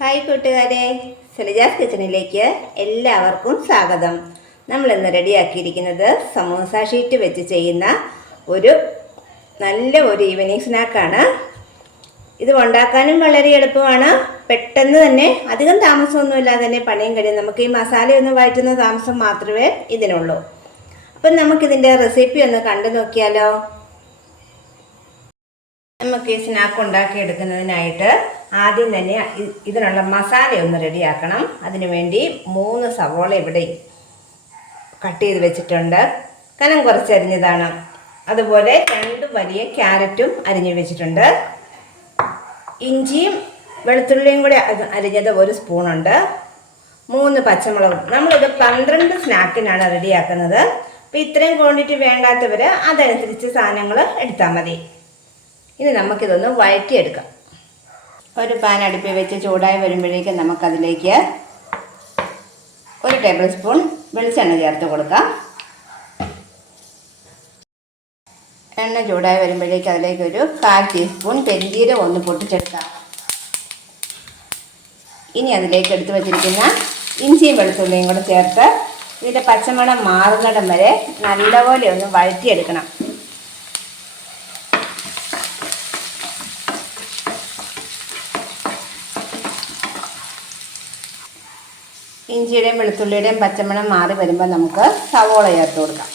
Hi കൂട്ടുകാരെ, സെലിജാസ് കിച്ചണിലേക്ക് എല്ലാവർക്കും സ്വാഗതം. നമ്മളിന്ന് റെഡിയാക്കിയിരിക്കുന്നത് സമോസ ഷീറ്റ് വെച്ച് ചെയ്യുന്ന ഒരു നല്ല ഈവനിങ് സ്നാക്കാണ്. ഇത് ഉണ്ടാക്കാനും വളരെ എളുപ്പമാണ്. പെട്ടെന്ന് തന്നെ അധികം താമസമൊന്നുമില്ലാതെ തന്നെ പണിയും കഴിയും. നമുക്ക് ഈ മസാലയൊന്ന് വഴറ്റുന്ന താമസം മാത്രമേ ഇതിനുള്ളൂ. അപ്പം നമുക്കിതിൻ്റെ റെസിപ്പി ഒന്ന് കണ്ടു നോക്കിയാലോ. നമുക്ക് ഈ സ്നാക്ക് ഉണ്ടാക്കിയെടുക്കുന്നതിനായിട്ട് ആദ്യം തന്നെ ഇതിനുള്ള മസാല ഒന്ന് റെഡിയാക്കണം. അതിനു വേണ്ടി 3 സവോള ഇവിടെ കട്ട് ചെയ്ത് വെച്ചിട്ടുണ്ട്. കനം കുറച്ചരിഞ്ഞതാണ്. അതുപോലെ 2 വലിയ ക്യാരറ്റും അരിഞ്ഞ് വെച്ചിട്ടുണ്ട്. ഇഞ്ചിയും വെളുത്തുള്ളിയും കൂടെ അരിഞ്ഞത് 1 സ്പൂണുണ്ട്. 3 പച്ചമുളകും. നമ്മളിത് 12 സ്നാക്കിനാണ് റെഡിയാക്കുന്നത്. അപ്പോൾ ഇത്രയും ക്വാണ്ടിറ്റി വേണ്ടാത്തവർ അതനുസരിച്ച് സാധനങ്ങൾ എടുത്താൽ മതി. ഇനി നമുക്കിതൊന്ന് വഴറ്റിയെടുക്കാം. ഒരു പാൻ അടുപ്പിൽ വെച്ച് ചൂടായി വരുമ്പോഴേക്കും നമുക്കതിലേക്ക് 1 ടേബിൾ സ്പൂൺ വെളിച്ചെണ്ണ ചേർത്ത് കൊടുക്കാം. എണ്ണ ചൂടായി വരുമ്പോഴേക്കും അതിലേക്ക് ഒരു 1/4 ടീസ്പൂൺ പെരുംജീരകം ഒന്ന് പൊട്ടിച്ചെടുക്കാം. ഇനി അതിലേക്ക് എടുത്തു വച്ചിരിക്കുന്ന ഇഞ്ചിയും വെളുത്തുള്ളിയും കൂടെ ചേർത്ത് ഇതിൻ്റെ പച്ചമണം മാറുന്നിടം വരെ നല്ലപോലെ ഒന്ന് വഴറ്റിയെടുക്കണം. ഇഞ്ചിയുടെയും വെളുത്തുള്ളിയുടെയും പച്ചമണം മാറി വരുമ്പോൾ നമുക്ക് സവോള ചേർത്ത് കൊടുക്കാം.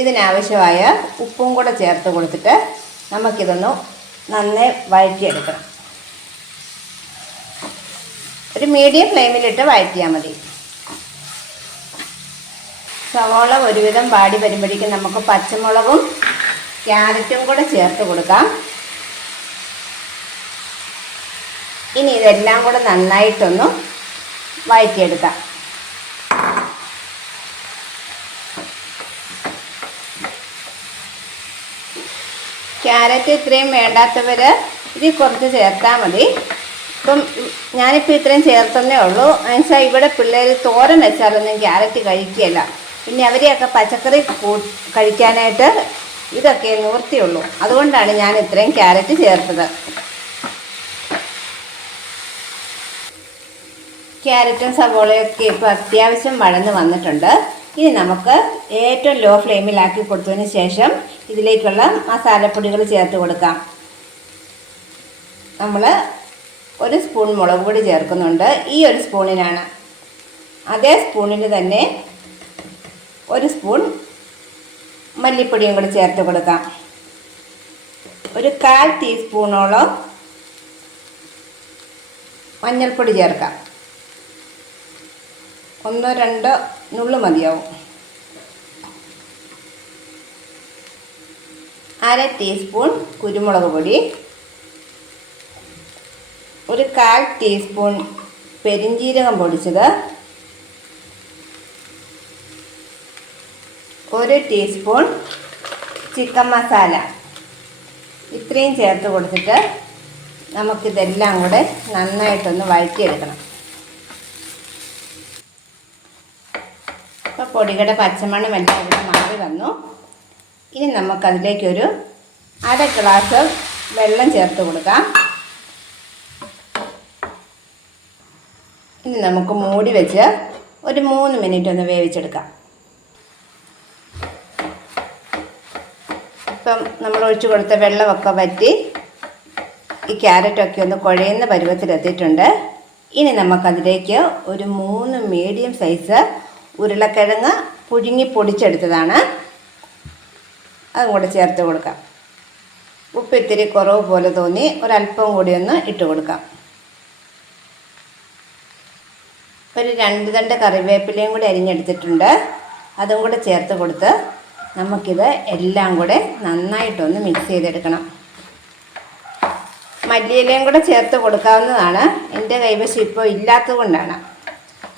ഇതിനാവശ്യമായ ഉപ്പും കൂടെ ചേർത്ത് കൊടുത്തിട്ട് നമുക്കിതൊന്ന് നന്നായി വഴറ്റിയെടുക്കണം. ഒരു മീഡിയം ഫ്ലെയിമിലിട്ട് വഴറ്റിയാൽ മതി. സവോള ഒരുവിധം വാടി വരുമ്പോഴേക്കും നമുക്ക് പച്ചമുളകും ക്യാരറ്റും കൂടെ ചേർത്ത് കൊടുക്കാം. ഇനി ഇതെല്ലാം കൂടെ നന്നായിട്ടൊന്ന് വഴറ്റിയെടുക്കാം. ക്യാരറ്റ് ഇത്രയും വേണ്ടാത്തവർ ഇതിൽ കുറച്ച് ചേർത്താൽ മതി. ഇപ്പം ഞാനിപ്പോൾ ഇത്രയും ചേർത്തന്നേ ഉള്ളൂ. എന്നുവെച്ചാൽ ഇവിടെ പിള്ളേർ തോരൻ വെച്ചാലൊന്നും ക്യാരറ്റ് കഴിക്കുകയില്ല. പിന്നെ അവരെയൊക്കെ പച്ചക്കറി കഴിക്കാനായിട്ട് ഇതൊക്കെ നിവൃത്തിയുള്ളൂ. അതുകൊണ്ടാണ് ഞാൻ ഇത്രയും ക്യാരറ്റ് ചേർത്തത്. ക്യാരറ്റും സവോളയൊക്കെ ഇപ്പോൾ അത്യാവശ്യം വഴന്ന് വന്നിട്ടുണ്ട്. ഇനി നമുക്ക് ഏറ്റവും ലോ ഫ്ലെയിമിലാക്കി കൊടുത്തതിന് ശേഷം ഇതിലേക്കുള്ള മസാലപ്പൊടികൾ ചേർത്ത് കൊടുക്കാം. നമ്മൾ 1 സ്പൂൺ മുളക് പൊടി ചേർക്കുന്നുണ്ട്. ഈ 1 സ്പൂണിനാണ്. അതേ സ്പൂണിൽ തന്നെ 1 സ്പൂൺ മല്ലിപ്പൊടിയും കൂടി ചേർത്ത് കൊടുക്കാം. ഒരു 1/4 ടീസ്പൂണോളം മഞ്ഞൾപ്പൊടി ചേർക്കാം. 1-2 നുള്ളു മതിയാവും. 1/2 ടീസ്പൂൺ കുരുമുളക് പൊടി, ഒരു 1/4 ടീസ്പൂൺ പെരിഞ്ജീരകം പൊടിച്ചത്, 1 ടീസ്പൂൺ ചിക്കൻ മസാല. ഇത്രയും ചേർത്ത് കൊടുത്തിട്ട് നമുക്കിതെല്ലാം കൂടെ നന്നായിട്ടൊന്ന് വഴറ്റിയെടുക്കണം. അപ്പോൾ പൊടികളുടെ പച്ചമണം എല്ലാം ഇവിടെ മാറി വന്നു. ഇനി നമുക്കതിലേക്കൊരു 1/2 ഗ്ലാസ് വെള്ളം ചേർത്ത് കൊടുക്കാം. ഇനി നമുക്ക് മൂടി വെച്ച് ഒരു 3 മിനിറ്റ് ഒന്ന് വേവിച്ചെടുക്കാം. ഇപ്പം നമ്മൾ ഒഴിച്ചു കൊടുത്ത വെള്ളമൊക്കെ വറ്റി ഈ ക്യാരറ്റൊക്കെ ഒന്ന് കുഴയുന്ന പരുവത്തിലെത്തിയിട്ടുണ്ട്. ഇനി നമുക്കതിലേക്ക് ഒരു 3 മീഡിയം സൈസ് ഉരുളക്കിഴങ്ങ് പുഴുങ്ങി പൊടിച്ചെടുത്തതാണ്. അതും കൂടെ ചേർത്ത് കൊടുക്കാം. ഉപ്പ് ഇത്തിരി കുറവ് പോലെ തോന്നി ഒരല്പം കൂടി ഒന്ന് ഇട്ട് കൊടുക്കാം. ഒരു 2 തണ്ട് കറിവേപ്പിലയും കൂടി അരിഞ്ഞെടുത്തിട്ടുണ്ട്. അതും കൂടെ ചേർത്ത് കൊടുത്ത് നമുക്കിത് എല്ലാം കൂടെ നന്നായിട്ടൊന്ന് മിക്സ് ചെയ്തെടുക്കണം. മല്ലിയിലയും കൂടെ ചേർത്ത് കൊടുക്കാവുന്നതാണ്. എൻ്റെ കൈവശം ഇപ്പോൾ ഇല്ലാത്തത് കൊണ്ടാണ്.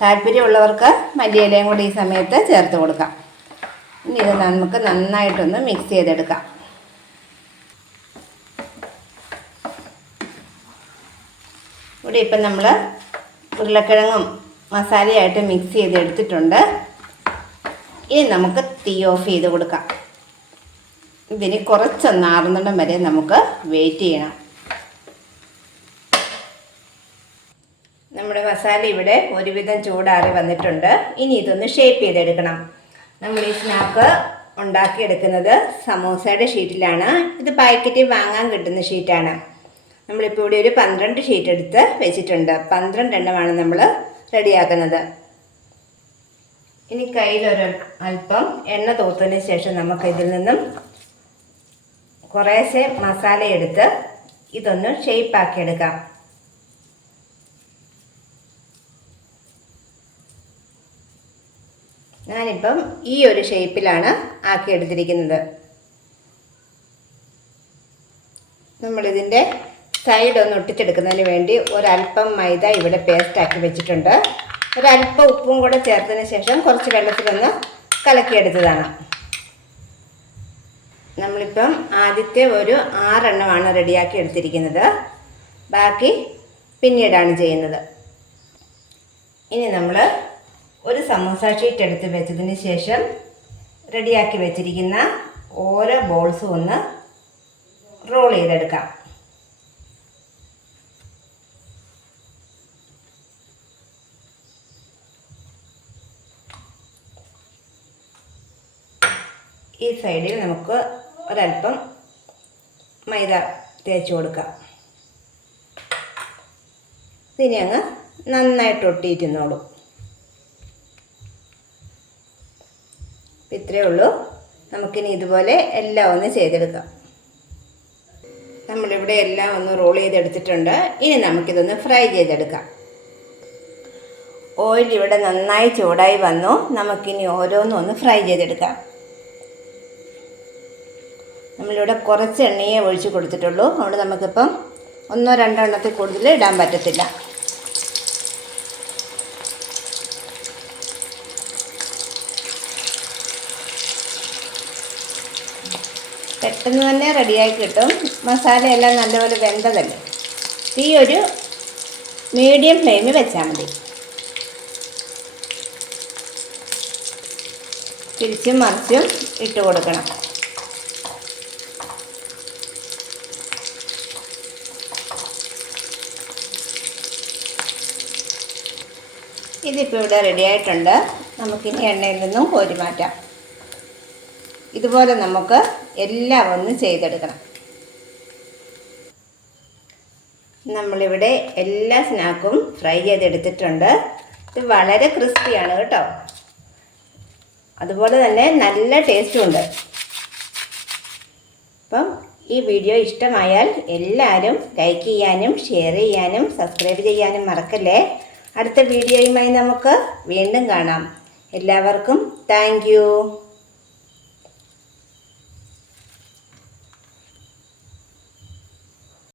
താല്പര്യമുള്ളവർക്ക് മല്ലിയിലയും കൂടി ഈ സമയത്ത് ചേർത്ത് കൊടുക്കാം. ഇനി ഇത് നമുക്ക് നന്നായിട്ടൊന്ന് മിക്സ് ചെയ്തെടുക്കാം. ഇവിടെ ഇപ്പം നമ്മൾ ഉരുളക്കിഴങ്ങും മസാലയായിട്ട് മിക്സ് ചെയ്തെടുത്തിട്ടുണ്ട്. ഇനി നമുക്ക് തീ ഓഫ് ചെയ്ത് കൊടുക്കാം. ഇതിന് കുറച്ചൊന്ന് ആറുന്നിടം വരെ നമുക്ക് വെയിറ്റ് ചെയ്യണം. നമ്മുടെ മസാല ഇവിടെ ഒരുവിധം ചൂടാറി വന്നിട്ടുണ്ട്. ഇനി ഇതൊന്ന് ഷേപ്പ് ചെയ്തെടുക്കണം. നമ്മൾ ഈ സ്നാക്ക് ഉണ്ടാക്കിയെടുക്കുന്നത് സമൂസയുടെ ഷീറ്റിലാണ്. ഇത് പാക്കറ്റിൽ വാങ്ങാൻ കിട്ടുന്ന ഷീറ്റാണ്. നമ്മളിപ്പോൾ ഇവിടെ ഒരു 12 ഷീറ്റ് എടുത്ത് വെച്ചിട്ടുണ്ട്. 12 എണ്ണമാണ് നമ്മൾ റെഡിയാക്കുന്നത്. ഇനി കയ്യിലൊരു അല്പം എണ്ണ തൂത്തതിന് ശേഷം നമുക്ക് ഇതിൽ നിന്നും കുറേശ്ശെ മസാല എടുത്ത് ഇതൊന്ന് ഷേപ്പാക്കിയെടുക്കാം. ഞാനിപ്പം ഈ ഒരു ഷേപ്പിലാണ് ആക്കിയെടുത്തിരിക്കുന്നത്. നമ്മളിതിൻ്റെ സൈഡ് ഒന്ന് ഒട്ടിച്ചെടുക്കുന്നതിന് വേണ്ടി ഒരല്പം മൈദ ഇവിടെ പേസ്റ്റാക്കി വെച്ചിട്ടുണ്ട്. ഒരല്പം ഉപ്പും കൂടെ ചേർത്തതിന് ശേഷം കുറച്ച് വെള്ളത്തിലൊന്ന് കലക്കിയെടുത്തതാണ്. നമ്മളിപ്പം ആദ്യത്തെ ഒരു 6 എണ്ണമാണ് റെഡിയാക്കി എടുത്തിരിക്കുന്നത്. ബാക്കി പിന്നീടാണ് ചെയ്യുന്നത്. ഇനി നമ്മൾ ഒരു സമൂസ ഷീറ്റ് എടുത്ത് വെച്ചതിന് ശേഷം റെഡിയാക്കി വെച്ചിരിക്കുന്ന ഓരോ ബോൾസും ഒന്ന് റോൾ ചെയ്തെടുക്കാം. ഈ സൈഡിൽ നമുക്ക് ഒരല്പം മൈദ തേച്ച് കൊടുക്കാം. ഇനി അങ്ങ് നന്നായിട്ട് ഒട്ടിയിരുന്നോളൂ. ഇത്രയേ ഉള്ളൂ. നമുക്കിനി ഇതുപോലെ എല്ലാം ഒന്ന് ചെയ്തെടുക്കാം. നമ്മളിവിടെ എല്ലാം ഒന്ന് റോൾ ചെയ്തെടുത്തിട്ടുണ്ട്. ഇനി നമുക്കിതൊന്ന് ഫ്രൈ ചെയ്തെടുക്കാം. ഓയിൽ ഇവിടെ നന്നായി ചൂടായി വന്നു. നമുക്കിനി ഓരോന്നും ഒന്ന് ഫ്രൈ ചെയ്തെടുക്കാം. നമ്മളിവിടെ കുറച്ച് എണ്ണയെ ഒഴിച്ച് കൊടുത്തിട്ടുള്ളൂ. അതുകൊണ്ട് നമുക്കിപ്പം 1-2 എണ്ണത്തിൽ കൂടുതൽ ഇടാൻ പറ്റത്തില്ല. പെട്ടെന്ന് തന്നെ റെഡിയായി കിട്ടും. മസാലയെല്ലാം നല്ലപോലെ വെന്തതല്ലേ. തീ ഒരു മീഡിയം ഫ്ലെയിമിൽ വെച്ചാൽ മതി. തിരിച്ചും മറിച്ചും ഇട്ട് കൊടുക്കണം. ഇതിപ്പോൾ ഇവിടെ റെഡി ആയിട്ടുണ്ട്. നമുക്കിനി എണ്ണയിൽ നിന്നും കോരി മാറ്റാം. ഇതുപോലെ നമുക്ക് എല്ലാം ഒന്ന് ചെയ്തെടുക്കണം. നമ്മളിവിടെ എല്ലാ സ്നാക്കും ഫ്രൈ ചെയ്തെടുത്തിട്ടുണ്ട്. ഇത് വളരെ ക്രിസ്പിയാണ് കേട്ടോ. അതുപോലെ തന്നെ നല്ല ടേസ്റ്റും ഉണ്ട്. അപ്പം ഈ വീഡിയോ ഇഷ്ടമായാൽ എല്ലാവരും ലൈക്ക് ചെയ്യാനും ഷെയർ ചെയ്യാനും സബ്സ്ക്രൈബ് ചെയ്യാനും മറക്കല്ലേ. അടുത്ത വീഡിയോയുമായി നമുക്ക് വീണ്ടും കാണാം. എല്ലാവർക്കും താങ്ക് യു.